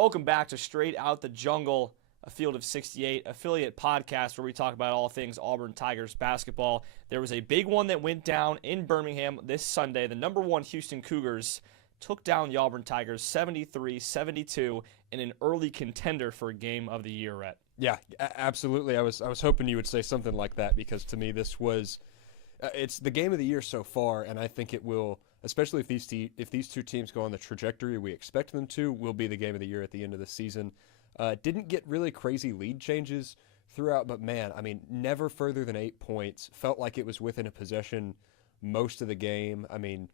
Welcome back to Straight Out the Jungle, a Field of 68 affiliate podcast where we talk about all things Auburn Tigers basketball. There was a big one that went down in Birmingham this Sunday. The number one Houston Cougars took down the Auburn Tigers 73-72 in an early contender for Game of the Year, Rett. Yeah, absolutely. I was hoping you would say something like that because to me this was it's the game of the year so far, and I think it will, especially if these two teams go on the trajectory we expect them to, will be the game of the year at the end of the season. Didn't get really crazy lead changes throughout, but man, I mean, never further than 8 points. Felt like it was within a possession most of the game. I mean,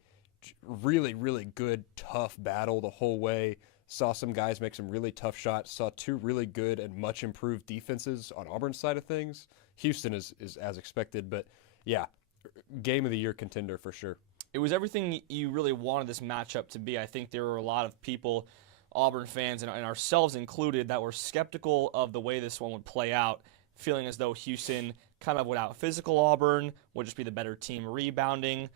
really, really good, tough battle the whole way. Saw some guys make some really tough shots. Saw two really good and much improved defenses on Auburn's side of things. Houston is as expected, but yeah, game of the year contender for sure. It was everything you really wanted this matchup to be. I think there were a lot of people, Auburn fans and ourselves included, that were skeptical of the way this one would play out, feeling as though Houston kind of would out-physical Auburn, would just be the better team rebounding.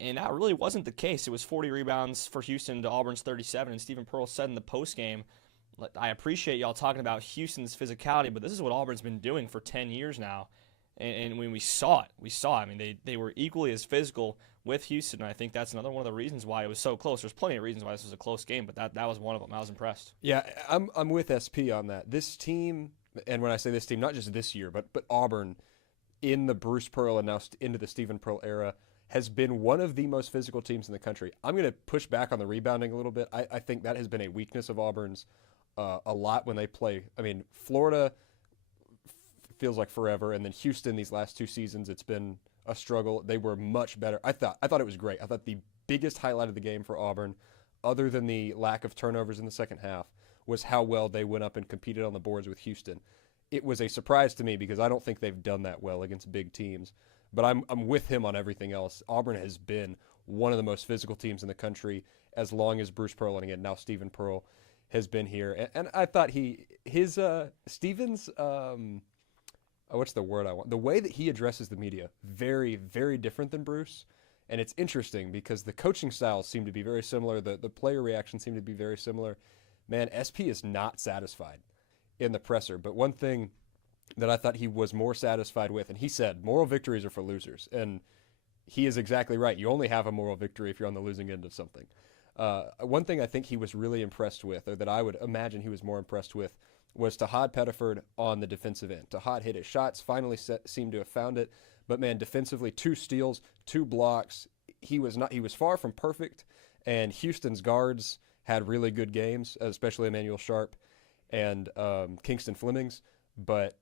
And that really wasn't the case. It was 40 rebounds for Houston to Auburn's 37. And Stephen Pearl said in the postgame, I appreciate y'all talking about Houston's physicality, but this is what Auburn's been doing for 10 years now. And when we saw it. I mean, they were equally as physical with Houston. And I think that's another one of the reasons why it was so close. There's plenty of reasons why this was a close game, but that was one of them. I was impressed. Yeah, I'm with SP on that. This team, and when I say this team, not just this year, but Auburn in the Bruce Pearl and now into the Stephen Pearl era, has been one of the most physical teams in the country. I'm going to push back on the rebounding a little bit. I think that has been a weakness of Auburn's a lot when they play. I mean, Florida feels like forever, and then Houston these last two seasons, it's been a struggle. They were much better. I thought it was great. I thought the biggest highlight of the game for Auburn, other than the lack of turnovers in the second half, was how well they went up and competed on the boards with Houston. It was a surprise to me because I don't think they've done that well against big teams. But I'm with him on everything else. Auburn has been one of the most physical teams in the country as long as Bruce Pearl, and again now Stephen Pearl, has been here. And I thought Stephen's what's the word I want? The way that he addresses the media, very, very different than Bruce. And it's interesting because the coaching styles seem to be very similar. The player reactions seem to be very similar. Man, SP is not satisfied in the presser. But one thing that I thought he was more satisfied with, and he said, moral victories are for losers. And he is exactly right. You only have a moral victory if you're on the losing end of something. One thing I think he was really impressed with, or that I would imagine he was more impressed with, was Tahaad Pettiford on the defensive end. Tahaad hit his shots, finally seemed to have found it. But man, defensively, 2 steals, 2 blocks. He was far from perfect. And Houston's guards had really good games, especially Emmanuel Sharp and Kingston Flemings. But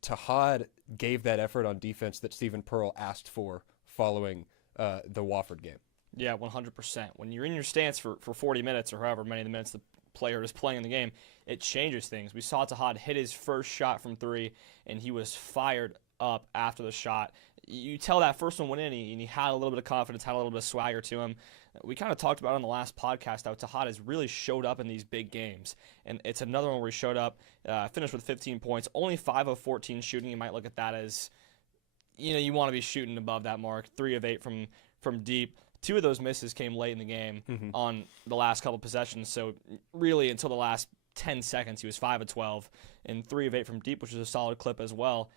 Tahaad gave that effort on defense that Stephen Pearl asked for following the Wofford game. Yeah, 100%. When you're in your stance for 40 minutes or however many of the minutes the player is playing in the game, it changes things. We saw Tahaad hit his first shot from 3, and he was fired up after the shot. You tell that first one went in, and he had a little bit of confidence, had a little bit of swagger to him. We kind of talked about on the last podcast how Tahaad has really showed up in these big games. And it's another one where he showed up, finished with 15 points, only 5 of 14 shooting. You might look at that as, you want to be shooting above that mark. 3 of 8 from deep. 2 of those misses came late in the game on the last couple possessions. So really until the last 10 seconds, he was 5 of 12 and 3 of 8 from deep, which is a solid clip as well.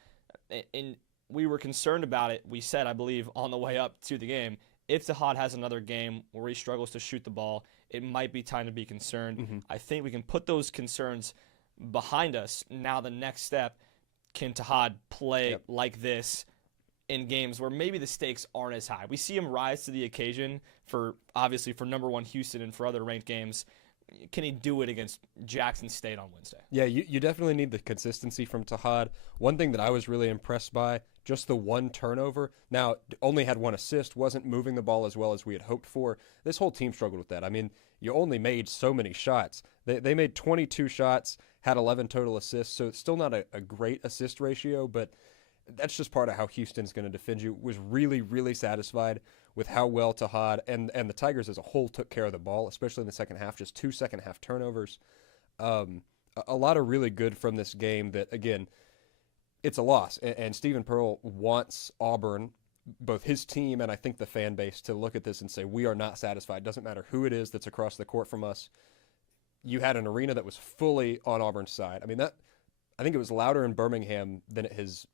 And we were concerned about it. We said, I believe, on the way up to the game, if Tahaad has another game where he struggles to shoot the ball, it might be time to be concerned. I think we can put those concerns behind us. Now the next step, can Tahaad play like this in games where maybe the stakes aren't as high? We see him rise to the occasion obviously for number 1 Houston and for other ranked games. Can he do it against Jackson State on Wednesday? Yeah, you definitely need the consistency from Tahaad. One thing that I was really impressed by, just the 1 turnover. Now, only had 1 assist, wasn't moving the ball as well as we had hoped for. This whole team struggled with that. I mean, you only made so many shots. They made 22 shots, had 11 total assists, so it's still not a great assist ratio, but that's just part of how Houston's going to defend you. Was really, really satisfied with how well Tahaad and the Tigers as a whole took care of the ball, especially in the second half, just 2 second-half turnovers. A lot of really good from this game that, again, it's a loss. And Stephen Pearl wants Auburn, both his team and I think the fan base, to look at this and say, we are not satisfied. Doesn't matter who it is that's across the court from us. you had an arena that was fully on Auburn's side. I mean, I think it was louder in Birmingham than it has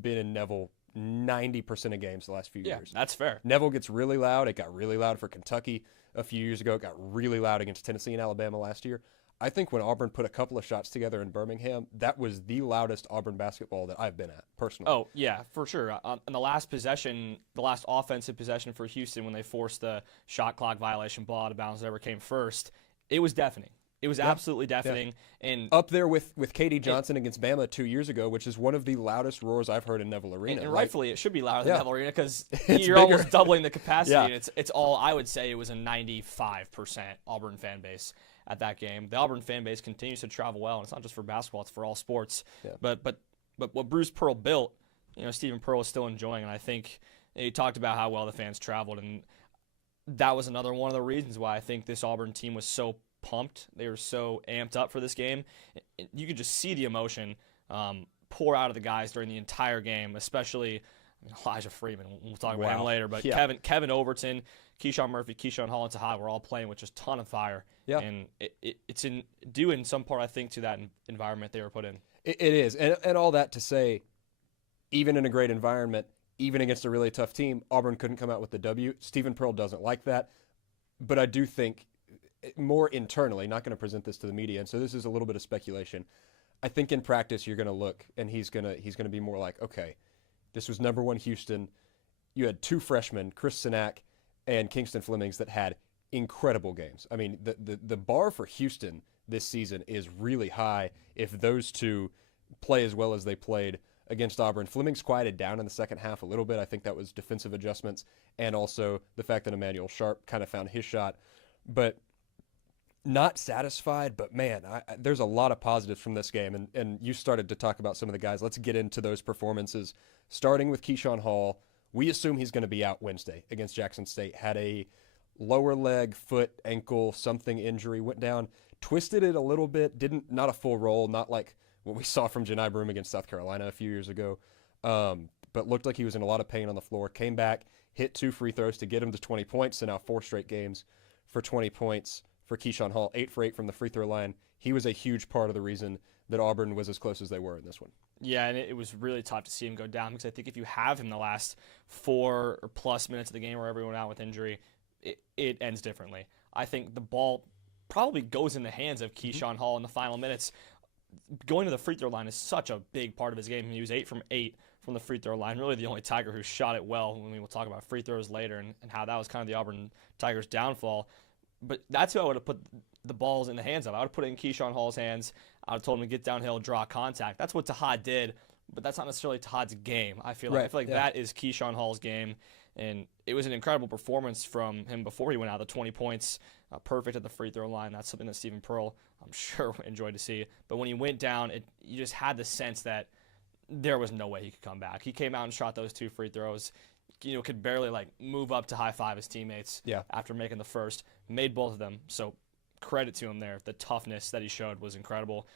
been in Neville 90% of games the last few years. That's fair. Neville gets really loud. It got really loud for Kentucky a few years ago. It got really loud against Tennessee and Alabama last year. I think when Auburn put a couple of shots together in Birmingham, that was the loudest Auburn basketball that I've been at, personally. Oh, yeah, for sure. In the last possession, the last offensive possession for Houston when they forced the shot clock violation ball out of bounds, whatever came first, it was deafening. It was absolutely deafening. Yeah. And up there with Katie Johnson against Bama 2 years ago, which is one of the loudest roars I've heard in Neville Arena. And rightfully, it should be louder than Neville Arena because you're bigger. almost doubling the capacity. Yeah. And it's all, I would say it was a 95% Auburn fan base at that game. The Auburn fan base continues to travel well, and it's not just for basketball, it's for all sports. Yeah. But what Bruce Pearl built, Stephen Pearl is still enjoying, and I think he talked about how well the fans traveled, and that was another one of the reasons why I think this Auburn team was so pumped. They were so amped up for this game. You could just see the emotion pour out of the guys during the entire game, especially Elijah Freeman. We'll talk about him later, but Kevin Overton, Keyshawn Murphy, Keyshawn Hall, and Tahaad were all playing with just a ton of fire. Yeah. And it's due in some part, I think, to that environment they were put in. It is. And all that to say, even in a great environment, even against a really tough team, Auburn couldn't come out with the W. Stephen Pearl doesn't like that. But I do think more internally, not going to present this to the media, and so this is a little bit of speculation. I think in practice you're going to look, and he's going to be more like, okay, this was number one Houston. You had two freshmen, Chris Sinak and Kingston Flemings, that had incredible games. I mean, the bar for Houston this season is really high if those two play as well as they played against Auburn. Flemings quieted down in the second half a little bit. I think that was defensive adjustments and also the fact that Emmanuel Sharp kind of found his shot. But not satisfied, but man, there's a lot of positives from this game. And you started to talk about some of the guys. Let's get into those performances, starting with Keyshawn Hall. We assume he's going to be out Wednesday against Jackson State. Had a lower leg, foot, ankle, something injury, went down, twisted it a little bit, not a full roll, not like what we saw from Janai Broome against South Carolina a few years ago, but looked like he was in a lot of pain on the floor, came back, hit 2 free throws to get him to 20 points, so now 4 straight games for 20 points for Keyshawn Hall, 8 for 8 from the free throw line. He was a huge part of the reason that Auburn was as close as they were in this one. Yeah, and it was really tough to see him go down because I think if you have him the last 4 or plus minutes of the game where everyone out with injury, it ends differently. I think the ball probably goes in the hands of Keyshawn Hall in the final minutes. Going to the free throw line is such a big part of his game. He was 8 from 8 from the free throw line. Really the only Tiger who shot it well. I mean, we'll talk about free throws later and how that was kind of the Auburn Tigers' downfall. But that's who I would have put the balls in the hands of. I would have put it in Keyshawn Hall's hands. I would have told him to get downhill, draw contact. That's what Tahaad did, but that's not necessarily Tahaad's game. I feel like that is Keyshawn Hall's game, and it was an incredible performance from him before he went out. The 20 points, perfect at the free throw line. That's something that Stephen Pearl, I'm sure, enjoyed to see. But when he went down, you just had the sense that there was no way he could come back. He came out and shot those 2 free throws. Could barely move up to high five his teammates after making the first. Made both of them, so credit to him there. The toughness that he showed was incredible,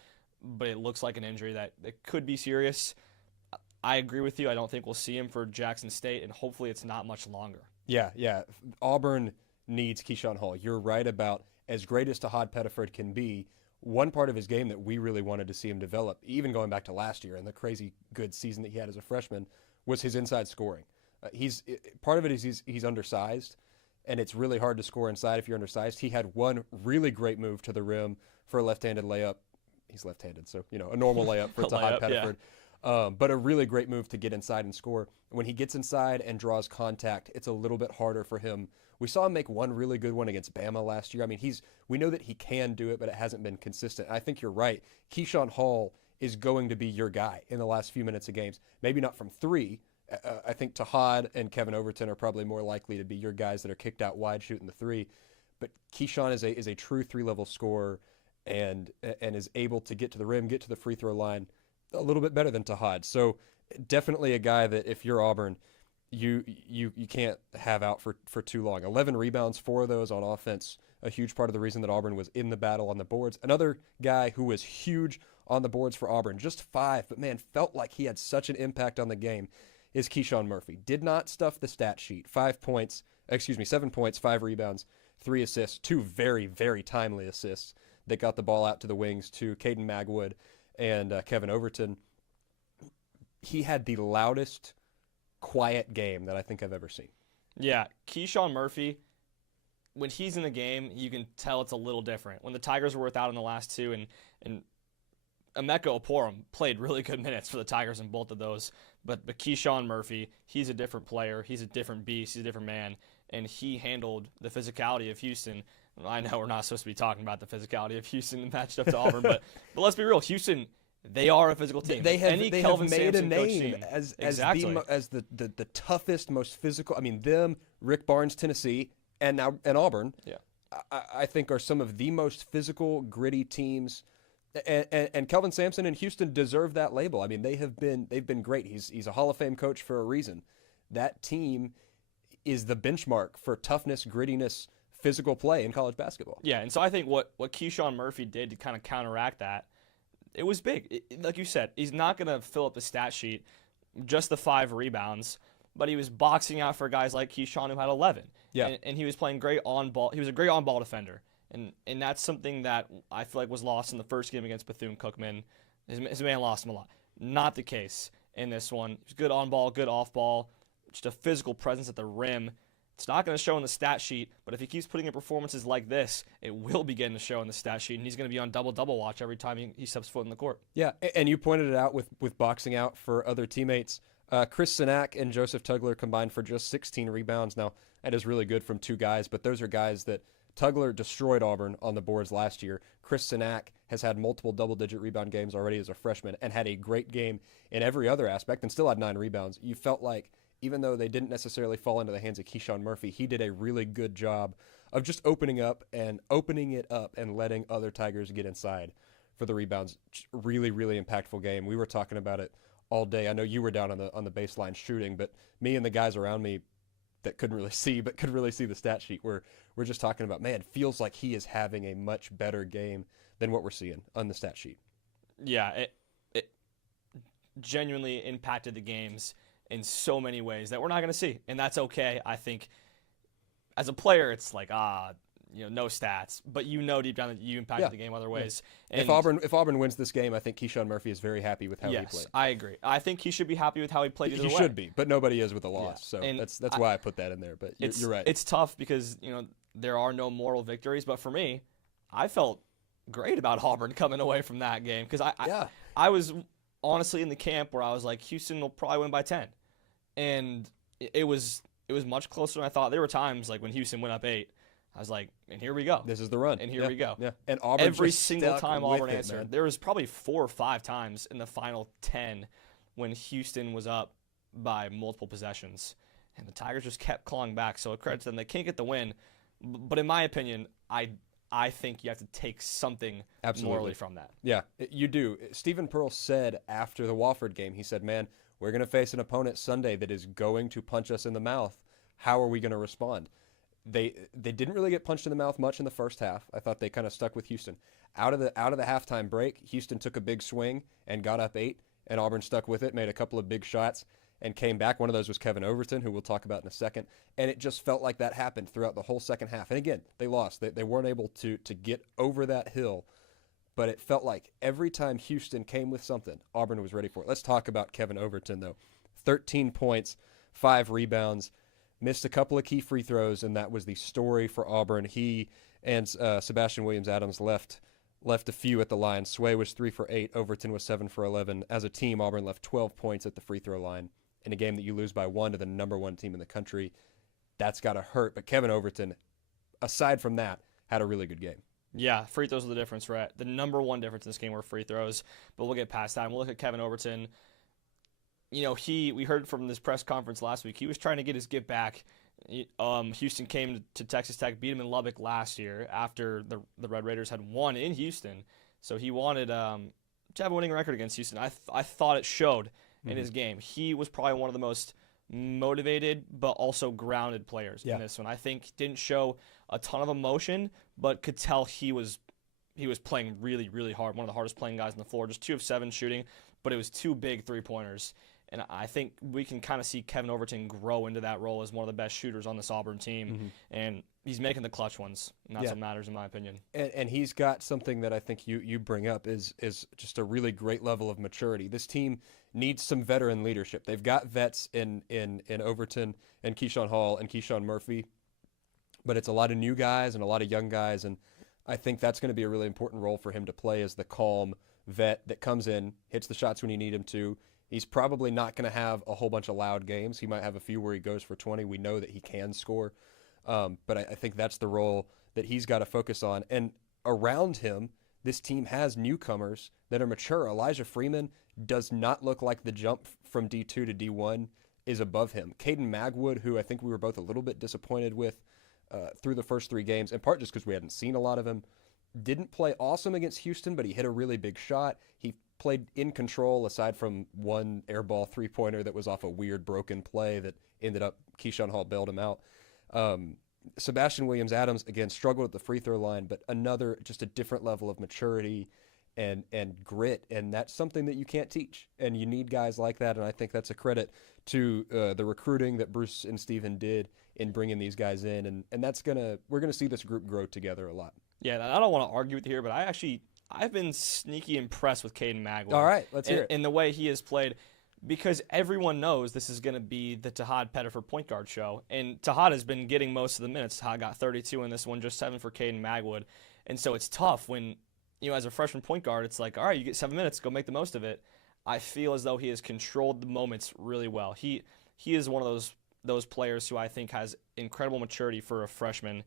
but it looks like an injury that could be serious. I agree with you. I don't think we'll see him for Jackson State, and hopefully it's not much longer. Yeah. Auburn needs Keyshawn Hall. You're right about as great as Tahaad Pettiford can be, one part of his game that we really wanted to see him develop, even going back to last year and the crazy good season that he had as a freshman, was his inside scoring. Part of it is he's undersized, and it's really hard to score inside if you're undersized. He had one really great move to the rim for a left-handed layup. He's left-handed, so a normal layup for Tahaad Pettiford. Yeah. But a really great move to get inside and score. When he gets inside and draws contact, it's a little bit harder for him. We saw him make one really good one against Bama last year. I mean, we know that he can do it, but it hasn't been consistent. I think you're right. Keyshawn Hall is going to be your guy in the last few minutes of games. Maybe not from 3. I think Tahaad and Kevin Overton are probably more likely to be your guys that are kicked out wide shooting the 3. But Keyshawn is a true 3-level scorer and is able to get to the rim, get to the free throw line a little bit better than Tahaad. So definitely a guy that if you're Auburn, you can't have out for too long. 11 rebounds, 4 of those on offense, a huge part of the reason that Auburn was in the battle on the boards. Another guy who was huge on the boards for Auburn, just 5, but man, felt like he had such an impact on the game, is Keyshawn Murphy. Did not stuff the stat sheet. 7 points, 5 rebounds, 3 assists, 2 very, very timely assists that got the ball out to the wings to Caden Magwood and Kevin Overton. He had the loudest, quiet game that I think I've ever seen. Yeah, Keyshawn Murphy, when he's in the game, you can tell it's a little different. When the Tigers were without in the last two, and Emeka Oporum played really good minutes for the Tigers in both of those, but Keyshawn Murphy, he's a different player. He's a different beast. He's a different man, and he handled the physicality of Houston. I know we're not supposed to be talking about the phicality of Houston matched up to Auburn, but let's be real. Houston, they are a physical team. They have made a name team. as Exactly. the toughest, most physical. I mean, them, Rick Barnes, Tennessee, and Auburn. Yeah. I think are some of the most physical, gritty teams. And Kelvin Sampson and Houston deserve that label. I mean, they've been great. He's a Hall of Fame coach for a reason. That team is the benchmark for toughness, grittiness, physical play in college basketball. Yeah, and so I think what Keyshawn Murphy did to kind of counteract that, it was big. Like you said, he's not going to fill up the stat sheet, just the 5 rebounds, but he was boxing out for guys like Keyshawn who had 11. Yeah. And he was playing great on ball. He was a great on ball defender. And that's something that I feel like was lost in the first game against Bethune-Cookman. His man lost him a lot. Not the case in this one. He was good on ball, good off ball, just a physical presence at the rim. It's not going to show in the stat sheet, but if he keeps putting in performances like this, it will begin to show in the stat sheet, and he's going to be on double-double watch every time he steps foot in the court. Yeah, and you pointed it out with boxing out for other teammates. Chris Sinak and Joseph Tugler combined for just 16 rebounds. Now, that is really good from 2 guys, but those are guys that Tugler destroyed Auburn on the boards last year. Chris Sinak has had multiple double-digit rebound games already as a freshman and had a great game in every other aspect and still had 9 rebounds. You felt like even though they didn't necessarily fall into the hands of Keyshawn Murphy, he did a really good job of just opening it up and letting other Tigers get inside for the rebounds. Really, really impactful game. We were talking about it all day. I know you were down on the baseline shooting, but me and the guys around me that couldn't really see, but could really see the stat sheet, we're just talking about, man, feels like he is having a much better game than what we're seeing on the stat sheet. Yeah, it genuinely impacted the games in so many ways that we're not going to see, and that's okay. I think as a player, it's like, no stats, but deep down that you impacted the game other ways. Yeah. And if Auburn wins this game, I think Keyshawn Murphy is very happy with how he played. Yes, I agree. I think he should be happy with how he played either way. He should be, but nobody is with a loss, Yeah. so that's why I put that in there. But you're right. It's tough because there are no moral victories, but for me, I felt great about Auburn coming away from that game because I was honestly in the camp where I was like, Houston will probably win by 10, and it was much closer than I thought. There were times like when Houston went up 8, I was like, and here we go. This is the run. And here we go. Yeah. And Auburn every just single stuck time with Auburn it, answered. man. There was probably 4 or 5 times in the final 10 when Houston was up by multiple possessions, and the Tigers just kept clawing back. So credit to them. They can't get the win, but in my opinion, I think you have to take something morally from that. Yeah, you do. Stephen Pearl said after the Wofford game, he said, man, we're going to face an opponent Sunday that is going to punch us in the mouth. How are we going to respond? They didn't really get punched in the mouth much in the first half. I thought they kind of stuck with Houston. Out of the halftime break, Houston took a big swing and got up 8, and Auburn stuck with it, made a couple of big shots, and came back. One of those was Kevin Overton, who we'll talk about in a second. And it just felt like that happened throughout the whole second half. And again, they lost. They weren't able to get over that hill. But it felt like every time Houston came with something, Auburn was ready for it. Let's talk about Kevin Overton, though. 13 points, 5 rebounds, missed a couple of key free throws, and that was the story for Auburn. He and Sebastian Williams-Adams left a few at the line. Sway was 3 for 8. Overton was 7 for 11. As a team, Auburn left 12 points at the free throw line in a game that you lose by 1 to the number 1 team in the country. That's got to hurt. But Kevin Overton, aside from that, had a really good game. Yeah, free throws are the difference, Rett. The number 1 difference in this game were free throws, but we'll get past that. We'll look at Kevin Overton. We heard from this press conference last week, he was trying to get his get back. Houston came to Texas Tech, beat him in Lubbock last year after the Red Raiders had won in Houston. So he wanted to have a winning record against Houston. I thought it showed in his game. He was probably one of the most motivated but also grounded players in this one. I think didn't show a ton of emotion, but could tell he was playing really, really hard. One of the hardest playing guys on the floor. Just 2 of 7 shooting, but it was 2 big 3-pointers. And I think we can kind of see Kevin Overton grow into that role as one of the best shooters on this Auburn team. And he's making the clutch ones, and that's what matters in my opinion. And he's got something that I think you bring up is just a really great level of maturity. This team needs some veteran leadership. They've got vets in Overton and Keyshawn Hall and Keyshawn Murphy, but it's a lot of new guys and a lot of young guys, and I think that's going to be a really important role for him to play as the calm vet that comes in, hits the shots when you need him to. He's probably not going to have a whole bunch of loud games. He might have a few where he goes for 20. We know that he can score. But I think that's the role that he's got to focus on. And around him, this team has newcomers that are mature. Elijah Freeman does not look like the jump from D2 to D1 is above him. Caden Magwood, who I think we were both a little bit disappointed with through the first 3 games, in part just because we hadn't seen a lot of him, didn't play awesome against Houston, but he hit a really big shot. He played in control aside from one airball 3-pointer that was off a weird broken play that ended up Keyshawn Hall bailed him out. Sebastian Williams-Adams, again, struggled at the free throw line, but just a different level of maturity and grit, and that's something that you can't teach, and you need guys like that, and I think that's a credit to the recruiting that Bruce and Steven did in bringing these guys in, and we're gonna see this group grow together a lot. Yeah, and I don't want to argue with you here, but I've been sneaky impressed with Caden Magwood. All right, let's hear it. In the way he has played, because everyone knows this is going to be the Tahaad Pettiford point guard show, and Tahaad has been getting most of the minutes. Tahaad got 32 in this one, just 7 for Caden Magwood, and so it's tough when, as a freshman point guard, it's like, all right, you get 7 minutes, go make the most of it. I feel as though he has controlled the moments really well. He is one of those players who I think has incredible maturity for a freshman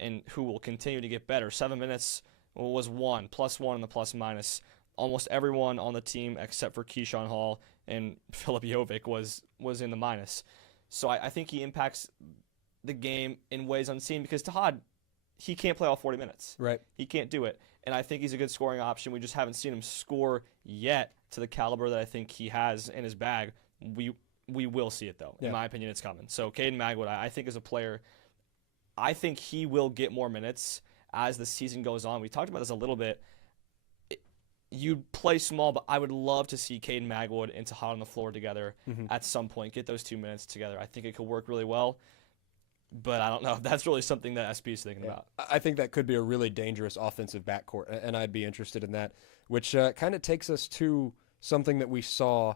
and who will continue to get better. 7 minutes was +1 in the plus-minus. Almost everyone on the team except for Keyshawn Hall and Filip Jovic was in the minus. So I think he impacts the game in ways unseen because Tahaad, he can't play all 40 minutes. Right. He can't do it. And I think he's a good scoring option. We just haven't seen him score yet to the caliber that I think he has in his bag. We will see it, though. In my opinion, it's coming. So Caden Magwood, I think is a player, I think he will get more minutes as the season goes on. We talked about this a little bit. You play small, but I would love to see Caden Magwood and Tahaad on the floor together at some point. Get those 2 minutes together. I think it could work really well, but I don't know. That's really something that SP is thinking about. I think that could be a really dangerous offensive backcourt, and I'd be interested in that, which kind of takes us to something that we saw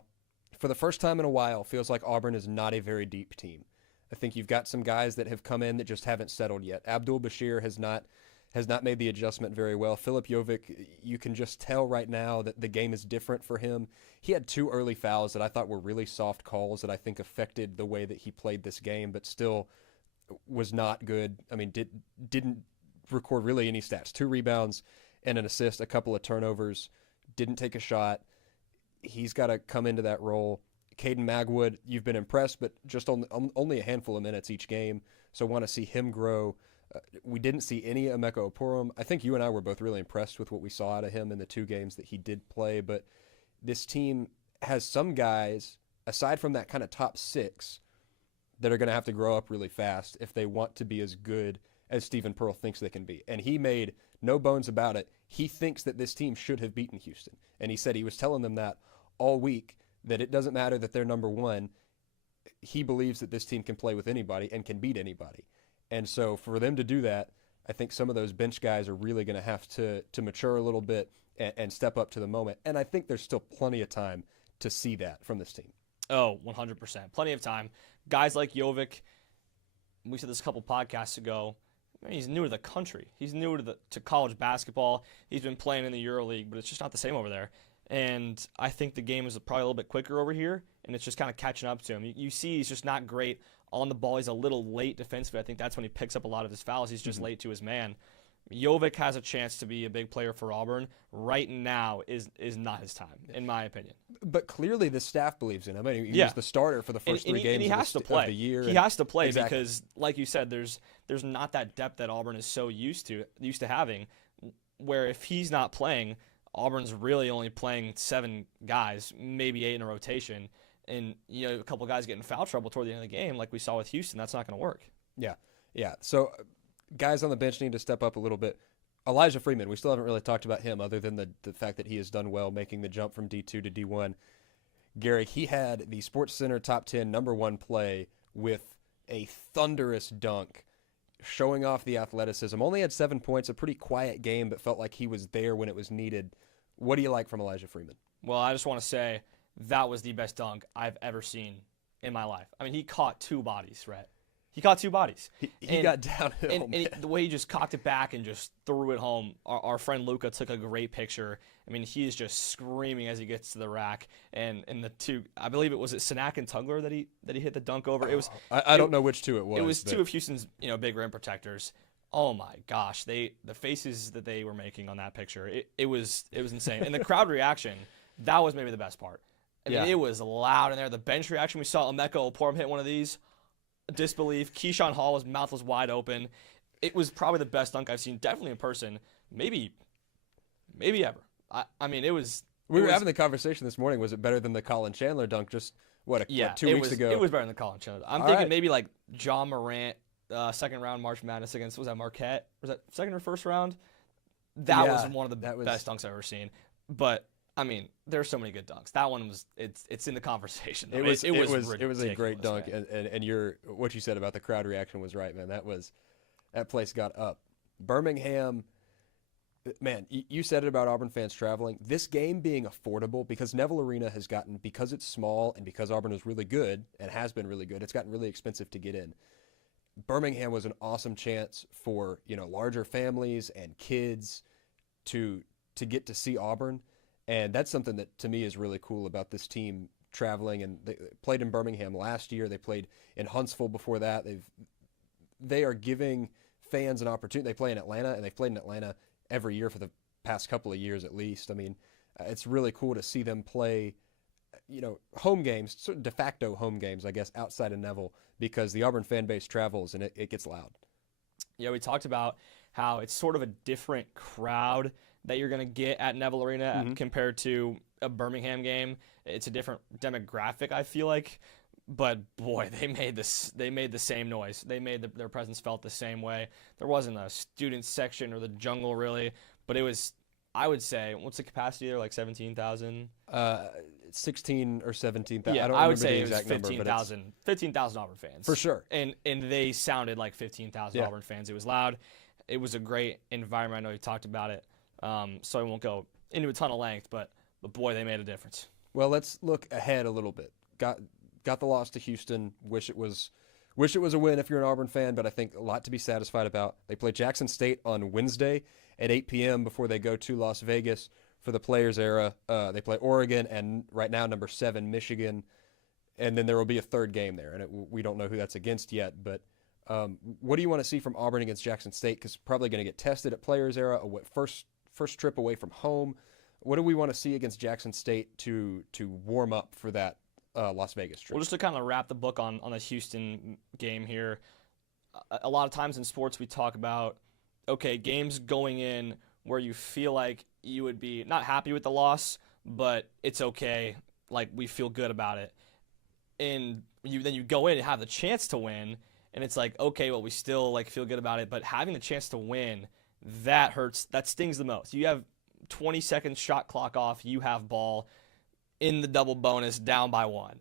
for the first time in a while. Feels like Auburn is not a very deep team. I think you've got some guys that have come in that just haven't settled yet. Abdul Bashir has not made the adjustment very well. Filip Jovic, you can just tell right now that the game is different for him. He had 2 early fouls that I thought were really soft calls that I think affected the way that he played this game, but still was not good. I mean, didn't record really any stats. 2 rebounds and an assist, a couple of turnovers, didn't take a shot. He's got to come into that role. Caden Magwood, you've been impressed, but just only a handful of minutes each game, so want to see him grow. We didn't see any Emeka Oporum. I think you and I were both really impressed with what we saw out of him in the 2 games that he did play, but this team has some guys, aside from that kind of top 6, that are going to have to grow up really fast if they want to be as good as Steven Pearl thinks they can be. And he made no bones about it. He thinks that this team should have beaten Houston. And he said he was telling them that all week, that it doesn't matter that they're number 1. He believes that this team can play with anybody and can beat anybody. And so for them to do that, I think some of those bench guys are really going to have to mature a little bit and step up to the moment. And I think there's still plenty of time to see that from this team. Oh, 100%. Plenty of time. Guys like Jovic, we said this a couple podcasts ago, he's new to the country. He's new to college basketball. He's been playing in the EuroLeague, but it's just not the same over there. And I think the game is probably a little bit quicker over here, and it's just kind of catching up to him. You see he's just not great on the ball. He's a little late defensively. I think that's when he picks up a lot of his fouls. He's just late to his man. Jovic has a chance to be a big player for Auburn. Right now is not his time, in my opinion. But clearly the staff believes in him. I mean, he was the starter for the first 3 games he has to play. of the year. He has to play exactly. Because, like you said, there's not that depth that Auburn is so used to having, where if he's not playing, Auburn's really only playing 7 guys, maybe 8 in a rotation. And, a couple guys get in foul trouble toward the end of the game, like we saw with Houston. That's not going to work. Yeah. So guys on the bench need to step up a little bit. Elijah Freeman, we still haven't really talked about him other than the fact that he has done well making the jump from D2 to D1. Gehrig, he had the Sports Center top 10 number 1 play with a thunderous dunk, showing off the athleticism. Only had 7 points, a pretty quiet game, but felt like he was there when it was needed. What do you like from Elijah Freeman? Well, I just want to say that was the best dunk I've ever seen in my life. I mean, he caught 2 bodies, Rett. He caught 2 bodies. He got downhill, and the way he just cocked it back and just threw it home. Our friend Luca took a great picture. I mean, he is just screaming as he gets to the rack. And the 2, I believe it was Sinak and Tugler that he hit the dunk over. It was. I don't know which 2 it was. It was 2 of Houston's big rim protectors. Oh my gosh, the faces that they were making on that picture, it was insane. And the crowd reaction, that was maybe the best part. I mean, it was loud in there. The bench reaction, we saw Emeka Oporum hit one of these. Disbelief. Keyshawn Hall, his mouth was wide open. It was probably the best dunk I've seen, definitely in person, maybe ever. I mean, it was. We were having the conversation this morning. Was it better than the Colin Chandler dunk? Just 2 weeks ago. It was better than the Colin Chandler. I'm thinking maybe like John Morant, second round March Madness against, was that Marquette? Was that second or first round? That was one of the best dunks I've ever seen. But I mean, there's so many good dunks. That one was it's in the conversation. Though. It was a great dunk, and what you said about the crowd reaction was right, man. That place got up. Birmingham, man, you said it about Auburn fans traveling. This game being affordable because Neville Arena has gotten, because it's small and because Auburn is really good and has been really good, it's gotten really expensive to get in. Birmingham was an awesome chance for larger families and kids to get to see Auburn. And that's something that, to me, is really cool about this team traveling. And they played in Birmingham last year. They played in Huntsville before that. They are giving fans an opportunity. They play in Atlanta, and they've played in Atlanta every year for the past couple of years at least. I mean, it's really cool to see them play, home games, sort of de facto home games, I guess, outside of Neville, because the Auburn fan base travels, and it gets loud. Yeah, we talked about how it's sort of a different crowd that you're going to get at Neville Arena compared to a Birmingham game. It's a different demographic, I feel like. But boy, they made the same noise. They made their presence felt the same way. There wasn't a student section or the jungle really, but it was, I would say, what's the capacity there? Like 17,000? 16 or 17,000. Yeah, I don't I remember would say the exact it was 15,000 Auburn fans. For sure. And they sounded like 15,000 Auburn fans. It was loud. It was a great environment. I know you talked about it. So I won't go into a ton of length, but boy, they made a difference. Well, let's look ahead a little bit. Got the loss to Houston. Wish it was a win if you're an Auburn fan, but I think a lot to be satisfied about. They play Jackson State on Wednesday at 8 p.m. before they go to Las Vegas for the Players Era. They play Oregon and right now number 7 Michigan, and then there will be a third game there, and we don't know who that's against yet. But what do you want to see from Auburn against Jackson State? Because probably going to get tested at Players Era. First trip away from home. What do we want to see against Jackson State to warm up for that Las Vegas trip? Well, just to kind of wrap the book on the Houston game here, a lot of times in sports we talk about, okay, games going in where you feel like you would be not happy with the loss, but it's okay, like we feel good about it. And then you go in and have the chance to win, and it's like, okay, well, we still like feel good about it, but having the chance to win, that hurts. That stings the most. You have 20 seconds shot clock off. You have ball in the double bonus down by 1.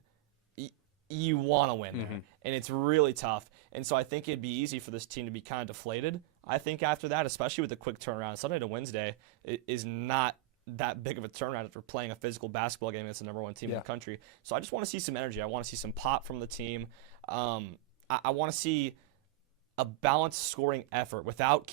You want to win there, and it's really tough. And so I think it'd be easy for this team to be kind of deflated. I think after that, especially with the quick turnaround, Sunday to Wednesday is not that big of a turnaround after playing a physical basketball game against the number 1 team in the country. So I just want to see some energy. I want to see some pop from the team. I want to see a balanced scoring effort without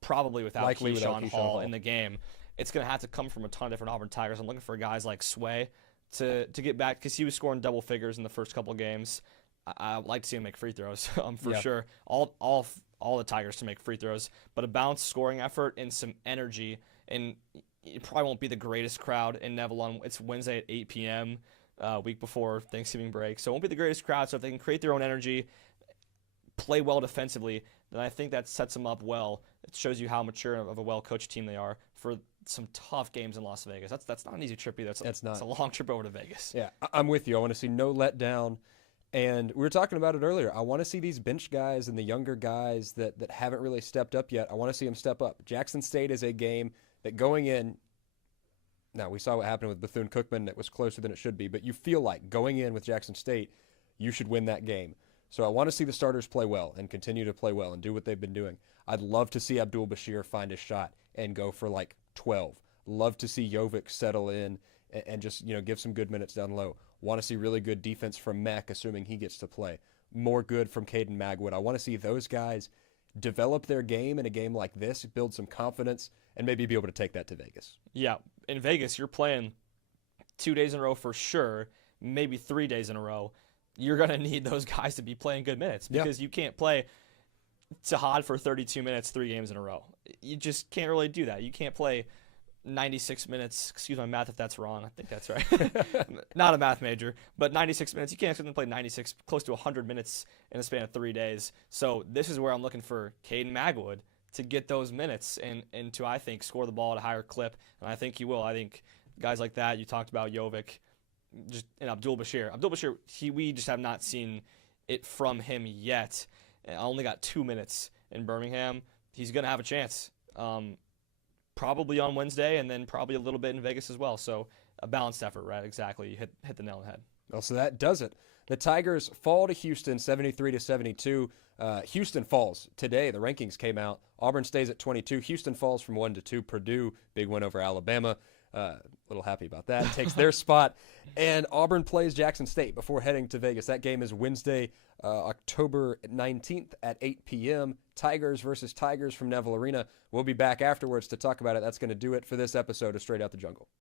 probably without Keyshawn Hall in the game. It's going to have to come from a ton of different Auburn Tigers. I'm looking for guys like Sway to get back because he was scoring double figures in the first couple games. I'd like to see him make free throws for sure. All the Tigers to make free throws, but a balanced scoring effort and some energy. And it probably won't be the greatest crowd in Neville. It's Wednesday at 8 p.m. Week before Thanksgiving break, so it won't be the greatest crowd. So if they can create their own energy, play well defensively, then I think that sets them up well. It shows you how mature of a well-coached team they are for some tough games in Las Vegas. That's not an easy trip either. It's a long trip over to Vegas. Yeah, I'm with you. I want to see no letdown. And we were talking about it earlier. I want to see these bench guys and the younger guys that haven't really stepped up yet. I want to see them step up. Jackson State is a game that going in, Now, we saw what happened with Bethune-Cookman. It was closer than it should be, but you feel like going in with Jackson State, you should win that game. So I want to see the starters play well and continue to play well and do what they've been doing. I'd love to see Abdul Bashir find his shot and go for like 12. Love to see Jovic settle in and just, give some good minutes down low. Want to see really good defense from Mack, assuming he gets to play. More good from Caden Magwood. I want to see those guys develop their game in a game like this, build some confidence, and maybe be able to take that to Vegas. Yeah, in Vegas, you're playing 2 days in a row for sure, maybe 3 days in a row. You're going to need those guys to be playing good minutes because you can't play Tahaad for 32 minutes 3 games in a row. You just can't really do that. You can't play 96 minutes. Excuse my math if that's wrong. I think that's right. Not a math major, but 96 minutes. You can't play 96, close to 100 minutes in a span of 3 days. So this is where I'm looking for Caden Magwood to get those minutes and to, I think, score the ball at a higher clip. And I think he will. I think guys like that, you talked about Jovic, and Abdul Bashir. Abdul Bashir, we just have not seen it from him yet. I only got 2 minutes in Birmingham. He's going to have a chance. Probably on Wednesday, and then probably a little bit in Vegas as well. So a balanced effort, right? Exactly. You hit the nail on the head. Well, so that does it. The Tigers fall to Houston 73-72. Houston falls today. The rankings came out. Auburn stays at 22. Houston falls from 1 to 2. Purdue, big win over Alabama. A little happy about that. Takes their spot. And Auburn plays Jackson State before heading to Vegas. That game is Wednesday, October 19th at 8 p.m. Tigers versus Tigers from Neville Arena. We'll be back afterwards to talk about it. That's going to do it for this episode of Straight Out the Jungle.